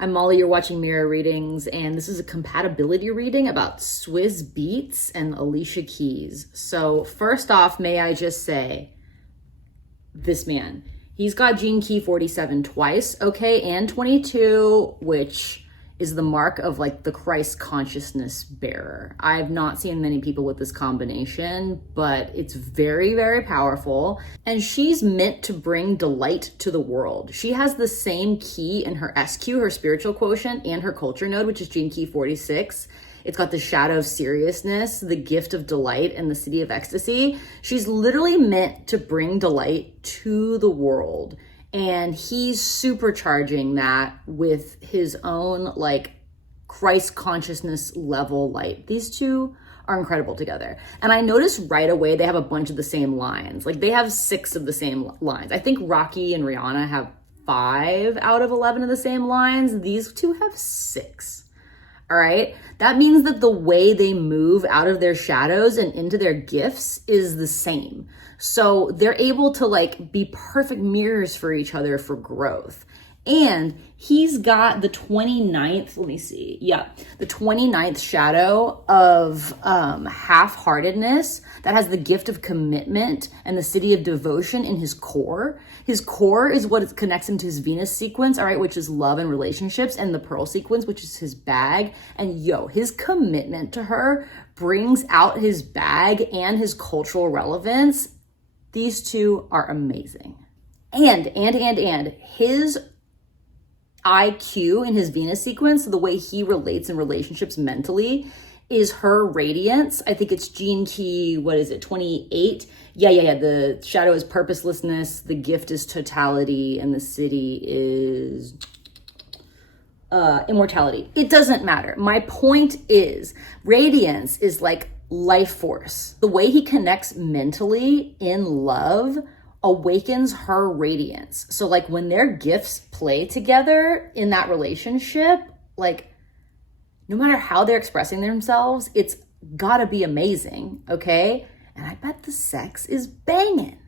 I'm Molly, you're watching Mirror Readings, and this is a compatibility reading about Swizz Beatz and Alicia Keys. So first off, may I just say, this man, he's got gene key 47 twice, okay, and 22, which is the mark of like the Christ consciousness bearer. I've not seen many people with this combination, but it's very, very powerful. And she's meant to bring delight to the world. She has the same key in her SQ, her spiritual quotient, and her culture node, which is gene key 46. It's got the shadow of seriousness, the gift of delight, and the city of ecstasy. She's literally meant to bring delight to the world. And he's supercharging that with his own like Christ consciousness level light. These two are incredible together. And I noticed right away they have a bunch of the same lines. Like they have 6 of the same lines. I think Rocky and Rihanna have 5 out of 11 of the same lines. These two have 6. All right. That means that the way they move out of their shadows and into their gifts is the same. So they're able to like be perfect mirrors for each other for growth. And he's got the 29th, let me see. Yeah, the 29th shadow of half-heartedness that has the gift of commitment and the city of devotion in his core. His core is what connects him to his Venus sequence, all right, which is love and relationships, and the Pearl sequence, which is his bag. And his commitment to her brings out his bag and his cultural relevance. These two are amazing. And his IQ in his Venus sequence, the way he relates in relationships mentally, is her radiance. I think it's gene key, 28? Yeah. The shadow is purposelessness, the gift is totality, and the city is immortality. It doesn't matter. My point is, radiance is like life force. The way he connects mentally in love awakens her radiance. So like when their gifts play together in that relationship, like no matter how they're expressing themselves, it's gotta be amazing, okay? And I bet the sex is banging.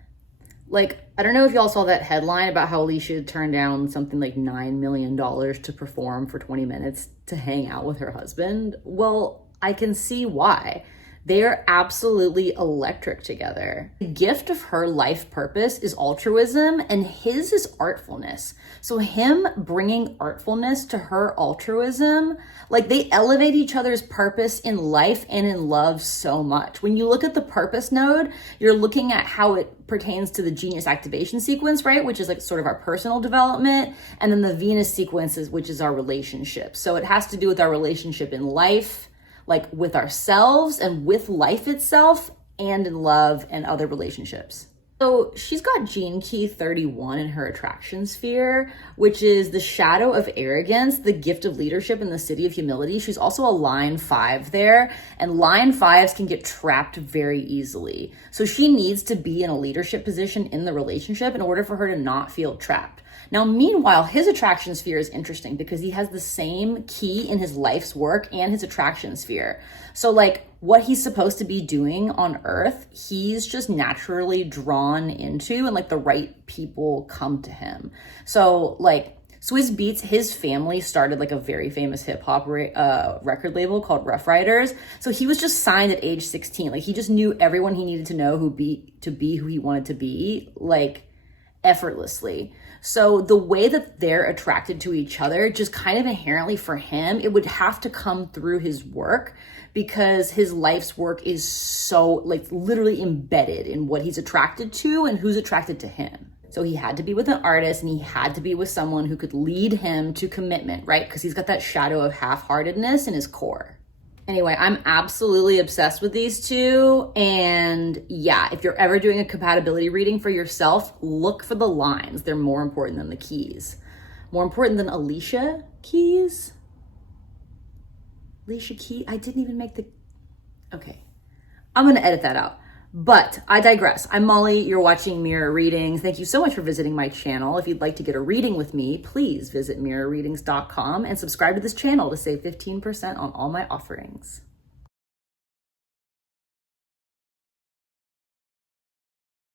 Like, I don't know if y'all saw that headline about how Alicia turned down something like $9 million to perform for 20 minutes to hang out with her husband. Well, I can see why. They're absolutely electric together. The gift of her life purpose is altruism, and his is artfulness. So him bringing artfulness to her altruism, like they elevate each other's purpose in life and in love so much. When you look at the purpose node, you're looking at how it pertains to the genius activation sequence, right? Which is like sort of our personal development. And then the Venus sequences, which is our relationship. So it has to do with our relationship in life, like with ourselves and with life itself, and in love and other relationships. So she's got gene key 31 in her attraction sphere, which is the shadow of arrogance, the gift of leadership, and the city of humility. She's also a line 5 there, and line 5s can get trapped very easily. So she needs to be in a leadership position in the relationship in order for her to not feel trapped. Now, meanwhile, his attraction sphere is interesting because he has the same key in his life's work and his attraction sphere. So like what he's supposed to be doing on Earth, he's just naturally drawn into, and like the right people come to him. So like Swizz Beatz, his family started like a very famous hip hop record label called Rough Riders. So he was just signed at age 16. Like he just knew everyone he needed to know to be who he wanted to be, like effortlessly. So the way that they're attracted to each other, just kind of inherently for him, it would have to come through his work, because his life's work is so like literally embedded in what he's attracted to and who's attracted to him. So he had to be with an artist, and he had to be with someone who could lead him to commitment, right? Because he's got that shadow of half-heartedness in his core. Anyway, I'm absolutely obsessed with these two. And yeah, if you're ever doing a compatibility reading for yourself, look for the lines. They're more important than the keys. More important than Alicia Keys? Alicia Key? I didn't even make the... Okay. I'm going to edit that out. But I digress. I'm Molly. You're watching Mirror Readings. Thank you so much for visiting my channel. If you'd like to get a reading with me, please visit mirrorreadings.com and subscribe to this channel to save 15% on all my offerings.